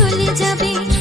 চলে যাবে।